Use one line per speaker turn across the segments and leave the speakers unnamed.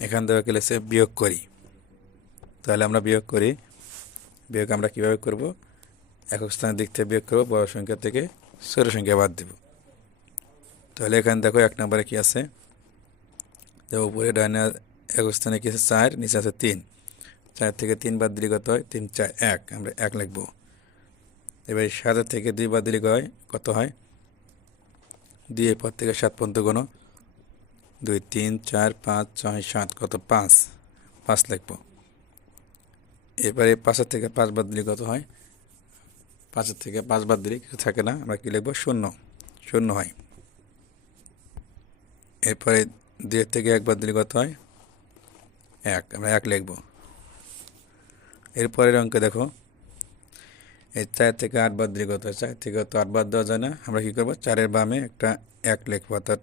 এখান থেকে কেলেছে বিয়োগ করি। তাহলে আমরা বিয়োগ করি। বিয়োগ আমরা কীভাবে করব? একক স্থানের দিক থেকে বিয়োগ করব, বড় সংখ্যা থেকে ছোট সংখ্যা বাদ দেব। তাহলে এখানে দেখো এক নম্বরে কি আছে? যে উপরে ডাইনে একক স্থানে কি আছে? চার, নিচে আছে তিন। চার থেকে তিন বাদ দিলে কত হয়? তিন, চার, এক। আমরা এক লিখব। এবার সাতের থেকে দুই বাদ দিলে হয় কত হয়? দুই পর থেকে সাত পর্যন্ত কোনো দুই, তিন, চার, পাঁচ, ছয়, সাত, কত? পাঁচ। পাঁচ লিখব। এবারে পাঁচের থেকে পাঁচ বাদ দিলে কত হয়? পাঁচের থেকে পাঁচ বাদ দিলে কিছু থাকে না। আমরা কী লিখব? শূন্য। শূন্য হয়। এরপরে দুইয়ের থেকে এক বাদ দিলে কত হয়? এক। আমরা এক লিখব। এরপরের অঙ্কে দেখো। এই চার থেকে আট বাদ দিলে কত চার থেকে তো আট বাদ দেওয়া যায় না। আমরা কী করব? চারের বামে একটা এক লিখব। অর্থাৎ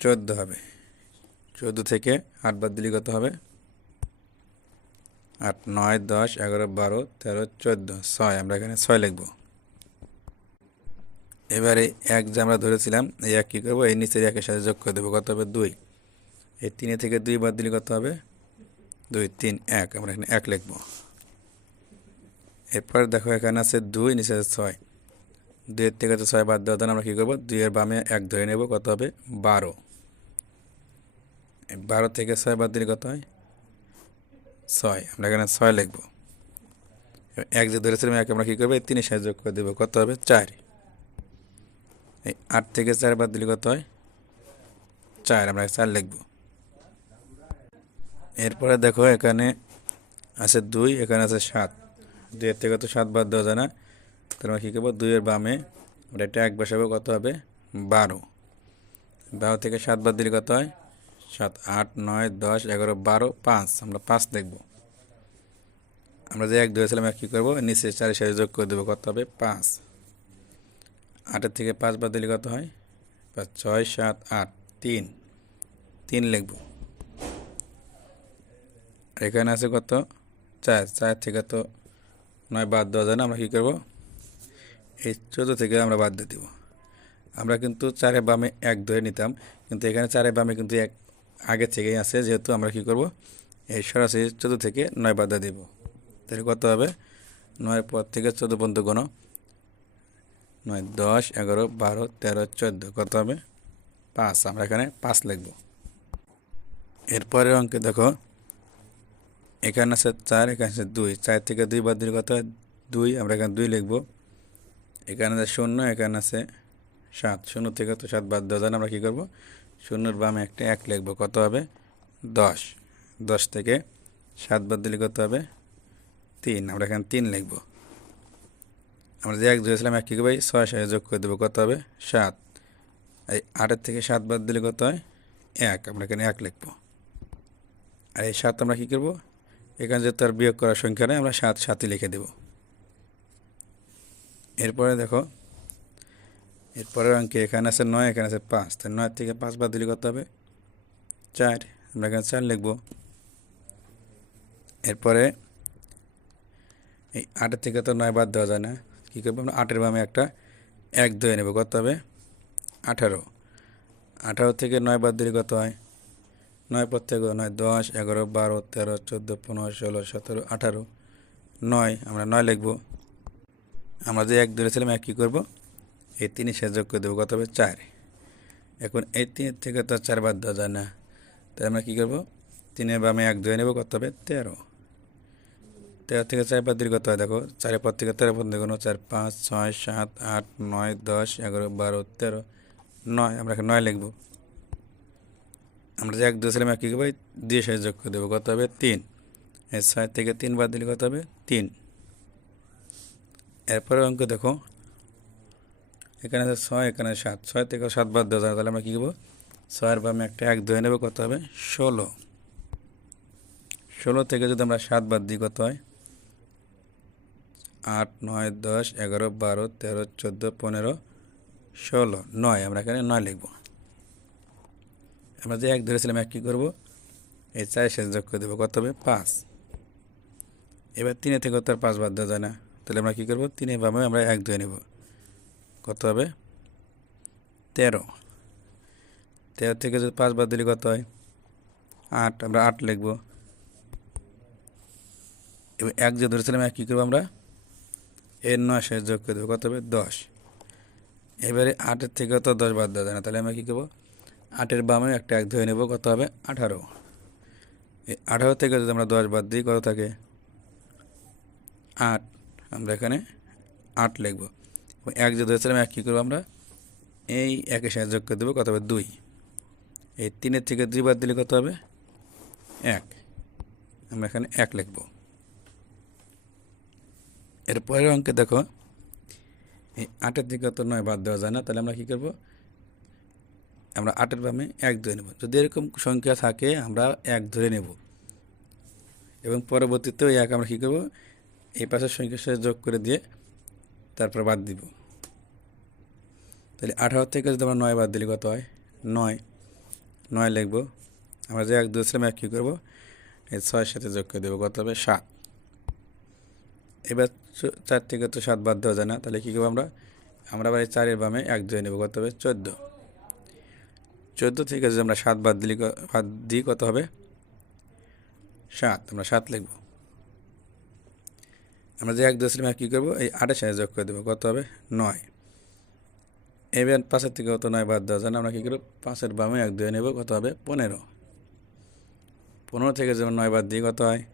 চোদ্দ হবে। চোদ্দ থেকে আট বাদ দিলে কত হবে? আট, নয়, দশ, এগারো, বারো, তেরো, চোদ্দ, ছয়। আমরা এখানে ছয় লিখব। এবারে এক যে আমরা ধরেছিলাম, এই এক কী করব? এই নিচের একের সাথে যোগ করে দেবো। কত হবে? দুই। এই তিনে থেকে দুই বাদ দিলে কত হবে? দুই, তিন, এক। আমরা এখানে এক লিখব। এরপর দেখো এখানে আছে দুই, নিচে ছয়। দুইয়ের থেকে তো ছয় বাদ দেওয়া আমরা কী করব? দুইয়ের বামে এক ধরে নেব। কত হবে? বারো। বারো থেকে ছয় বাদ দিলে কত হয়? ছয়। আমরা এখানে ছয় লিখব। এক যে ধরেছিলাম এক, আমরা কী করব? তিনের সাথে যোগ করে দেবো। কত হবে? চার। এই আট থেকে চার বাদ দিলে কত হয়? চার। আমরা চার লিখব। এরপরে দেখো এখানে আছে দুই, এখানে আছে সাত। দুইয়ের থেকে তো সাত বাদ দেওয়া যায় না। তাহলে আমরা কী করব? দুইয়ের বামে আমরা একটা এক বসাবো। কত হবে? বারো। বারো থেকে সাত বাদ দিলে কত হয়? সাত, আট, নয়, দশ, এগারো, বারো, পাঁচ। আমরা পাঁচ দেখব। আমরা যে এক ধরেছিলাম এক কী করব? নিচে চারের সাথে যোগ করে দেবো কত হবে? পাঁচ। আটের থেকে পাঁচ বাদ দিলে কত হয়? পাঁচ, ছয়, সাত, আট, তিন। তিন লিখব। এখানে আছে কত? চার। চার থেকে তো নয় বাদ দেওয়া যায় না। আমরা কী করব? এই চোদ্দ থেকে আমরা বাদ দিয়ে দেবো। আমরা কিন্তু চারে বামে এক ধরে নিতাম। কিন্তু এখানে চারে বামে কিন্তু এক আগে থেকেই আছে, যেহেতু আমরা কি করব? এই সরাসরি চোদ্দ থেকে নয় বাধা দেব। তাহলে কত হবে? নয়ের পর থেকে চোদ্দ পর্যন্ত কোনো নয়, দশ, এগারো, বারো, তেরো, চোদ্দ, কত হবে? পাঁচ। আমরা এখানে পাঁচ লিখব। এরপরের অঙ্কে দেখো, এখানে আছে চার, এখানে আছে দুই। চার থেকে দুই বাদ দিলে কত দুই। আমরা এখানে দুই লিখব। এখানে আছে শূন্য, এখানে আছে সাত। শূন্য থেকে তো সাত বাদ দেওয়া আমরা কী করব? শূন্যর বামে একটা এক লিখব, কত হবে? দশ। দশ থেকে সাত বাদ দিলে কত হবে? তিন। আমরা এখানে তিন লিখব। আমরা যে এক ধরেছিলাম এক কী এই ছয় সাথে যোগ করে দেবো, কত হবে? সাত। এই আটের থেকে সাত বাদ দিলে কত হয়? এক। আমরা এখানে এক লিখব। আর এই সাত আমরা কী করব? এখানে যেহেতু আর বিয়োগ করার সংখ্যা নেই, আমরা সাত সাতই লিখে দেব। এরপরে দেখো এরপরের অঙ্কে এখানে আছে নয়, এখানে আছে পাঁচ। তো নয় থেকে পাঁচ বাদ দিলে কত হবে? চার। আমরা এখানে চার লিখব। এরপরে এই আটের থেকে তো নয় বাদ দেওয়া যায় না। কী করব আমরা? আটের বামে একটা এক ধরে নেব। কত হবে? আঠারো। আঠারো থেকে নয় বাদ দিলে কত হয়? নয় পর থেকে নয়, দশ, এগারো, বারো, তেরো, চোদ্দ, পনেরো, ষোলো, সতেরো, আঠারো। নয়। আমরা নয় লিখব। আমরা যে এক ধরেছিলাম এক কী করব? এই তিনের সাথে যোগ করে দেবো। কত হবে চার। এখন এই তিনের থেকে তো চার বাদ দেওয়া যায় না। তাই আমরা কী করব? তিনের বামে এক ধরে নেব কত হবে তেরো। তেরো থেকে চার দিলে কত হয়, দেখো, চারের পর থেকে তেরো পর্যন্ত কোনো চার, পাঁচ, ছয়, সাত, আট, নয়, দশ, এগারো, বারো, তেরো, নয়, আমরা নয় লিখব। আমরা যে এক ধরেছিলাম এক কী করব? দুই সাথে যোগ দেবো কত হবে তিন। এই ছয় থেকে তিন বাদ দিলে কত হবে তিন। এরপরে অঙ্ক দেখো এখানে আছে ছয়, এখানে সাত। ছয় থেকে সাত বাদ দেওয়া যায়, তাহলে আমরা কী করব? ছয়ের বামে একটা এক ধরে নেব, কত হবে? ষোলো। ষোলো থেকে যদি আমরা সাত বাদ দিই, কত হয়? আট, নয়, দশ, এগারো, বারো, তেরো, চোদ্দ, পনেরো, ষোলো, নয়। আমরা এখানে নয় লিখব। আমরা যে এক ধরেছিলাম, এক কী করব? এই চার শেষ যোগ করে দেবো, কত হবে? পাঁচ। এবার তিনে থেকে তো আর পাঁচ বাদ দেওয়া যায় না। তাহলে আমরা কী করব? তিনে বামে আমরা এক ধরে নেব। কত হবে? তেরো। তেরো থেকে যদি পাঁচ বাদ দিলে কত হয়? আট, আমরা আট লিখব। এবং এক যে ধরেছিলাম, এক কী করব আমরা? এর নয় শেষ যোগ করে দেবো, কত হবে? দশ। এবারে আটের থেকে তো দশ বাদ দেওয়া যায় না, তাহলে আমরা কী করব? আটের বামে একটা এক ধরে নেব, কত হবে? আঠারো। এই আঠারো থেকে যদি আমরা দশ বাদ দিই, কত থাকে? আট। আমরা এখানে আট লিখব। এক যে ধরেছিলাম এক কী করব আমরা? এই একের সাথে যোগ করে দেবো, কত হবে? দুই। এই তিনের থেকে দুই বাদ দিলে কত হবে? এক। আমরা এখানে এক লিখব। এর পরের অঙ্কে দেখো, এই আটের থেকে তো নয় বাদ দেওয়া যায় না। তাহলে আমরা কী করব? আমরা আটের বামে এক ধরে নেব। যদি এরকম সংখ্যা থাকে, আমরা এক ধরে নেব। এবং পরবর্তীতেও এক আমরা কী করব? এই পাশের সংখ্যার সাথে যোগ করে দিয়ে তারপর বাদ দিব। তাহলে আঠারো থেকে যদি আমরা নয় বাদ দিলে কত হয়? নয়। নয় লিখব। আমরা যে এক দুসরাম এক কী করব? এই ছয়ের সাথে যোগ করে দেবো। কত হবে? সাত। এবার চার থেকে তো সাত বাদ দেওয়া যায় না। তাহলে কী করব আমরা? আমরা আবার এই চারের বামে এক ধরে নেব। কত হবে? চোদ্দ। চোদ্দ থেকে যদি আমরা সাত বাদ দিলি বাদ দিই কত হবে? সাত। আমরা সাত লিখব। আমরা যে এক দশমিক এক কী করব? এই আটের সাথে যোগ করে দেবো। কত হবে? নয়। এবার পাঁচের থেকে কত নয় বাদ দেওয়া যায় আমরা কী করব? পাঁচের বামে এক দুয়ে নেব, কত হবে? পনেরো। পনেরো থেকে যেমন নয় বাদ দিই কত হয়?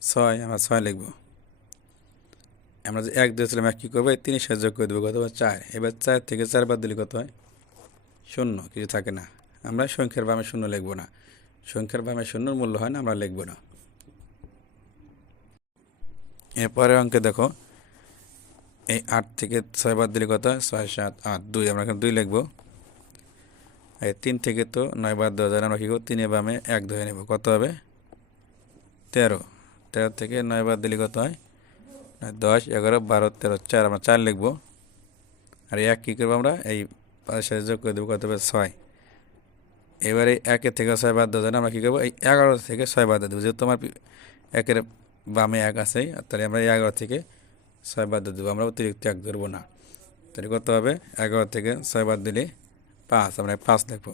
ছয়। আমরা ছয় লিখব। আমরা যে এক দিয়েছিলাম, এক কী করব? সাথে যোগ করে দেবো, কত হবে? চার। এবার চার থেকে চার বাদ দিলে কত হয়? শূন্য। কিছু থাকে না। আমরা সংখ্যার বামে শূন্য লিখব না। সংখ্যার বামে শূন্যর মূল্য হয় না, আমরা লিখব না। এরপরের অঙ্কে দেখো। এই আট থেকে ছয় বাদ দিলে কত? ছয়, সাত, আট, দুই। আমরা এখানে দুই লিখব। এই তিন থেকে তো নয় বাদ দেওয়া যায় আমরা কী করব? তিনের বামে এক ধরে নেব। কত হবে? তেরো। তেরো থেকে নয় বাদ দিলে কত হয়? দশ, এগারো, বারো, তেরো, চার। আমরা চার লিখব। আর এক কী করব আমরা? এই পাঁচের সাথে যোগ করে দেবো। কত হবে? ছয়। এবারে একের থেকে ছয় বাদ দেওয়া আমরা কী করব? এই এগারো থেকে ছয় বাদ দেবো। যেহেতু আমার একের বামে এক আছে তাহলে আমরা এগারো থেকে ছয় বাদ দেবো, আমরা অতিরিক্ত এক ধরবো না। তাহলে কত হবে? এগারো থেকে ছয় বাদ দিলে পাঁচ, আমরা পাঁচ লিখব।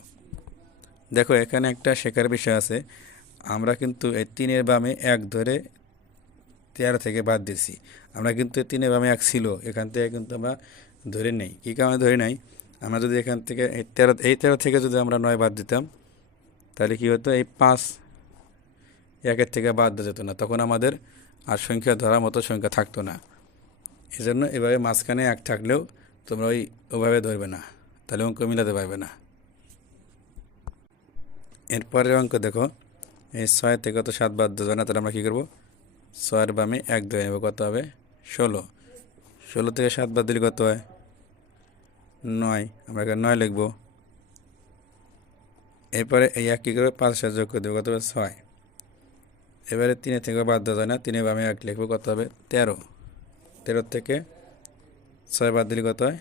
দেখো, এখানে একটা শেখার বিষয় আছে। আমরা কিন্তু এই তিনের বামে এক ধরে তেরো থেকে বাদ দিয়েছি। আমরা কিন্তু তিনের বামে এক ছিল, এখান থেকে কিন্তু আমরা ধরে নেই। কী কারণে ধরে নাই? আমরা যদি এখান থেকে এই তেরো এই তেরো থেকে যদি আমরা নয় বাদ দিতাম, তাহলে কী হতো? এই পাঁচ একের থেকে বাদ দেওয়া যেত না। তখন আমাদের আর সংখ্যা ধরার মতো সংখ্যা থাকতো না। এই জন্য এভাবে মাঝখানে এক থাকলেও তোমরা ওই ওভাবে ধরবে না। তাহলে অঙ্ক মিলাতে পারবে না। এরপরের অঙ্ক দেখো। এই ছয় থেকে তো সাত বাদ যায় না তাহলে আমরা কী করব? ছয়ের বামে এক ধরে নেব। কত হবে? ষোলো। ষোলো থেকে সাত বাদ দিলে কত হয়? নয়। আমরা এখানে নয় লিখব। এরপরে এই এক কী করবে? পাঁচ সাথে যোগ করে দেবো। কত হবে? ছয়। এবারে তিনে থেকে বাদ দেওয়া যায় না। তিনে বামে এক লিখব। কত হবে? তেরো। তেরো থেকে ছয় বাদ দিলে কত হয়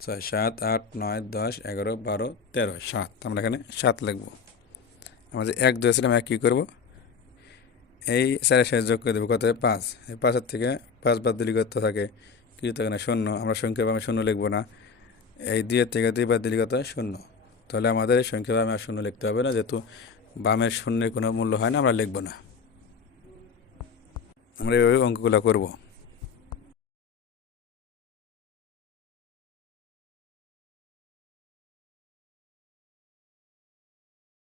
ছয়, সাত, আট, নয়, দশ, এগারো, বারো, তেরো, সাত। আমরা এখানে সাত লিখব। আমরা যে এক দিয়েছিলাম এক কী করব? এই চারের সাথে যোগ করে দেবো কত? হবে পাঁচ। এই পাঁচের থেকে পাঁচ বাদ দিলে কত থাকে, কিছু থাকে না, শূন্য। আমরা সংখ্যা বামে শূন্য লিখব না। এই দুইয়ের থেকে দুই বাদ দিলে কত হয় শূন্য। তাহলে আমাদের এই সংখ্যা বামে আর শূন্য লিখতে হবে না, যেহেতু বামের শূন্যের কোনো মূল্য হয় না, আমরা লিখব না। আমরা এইভাবে অঙ্কগুলো করব।